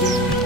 thank you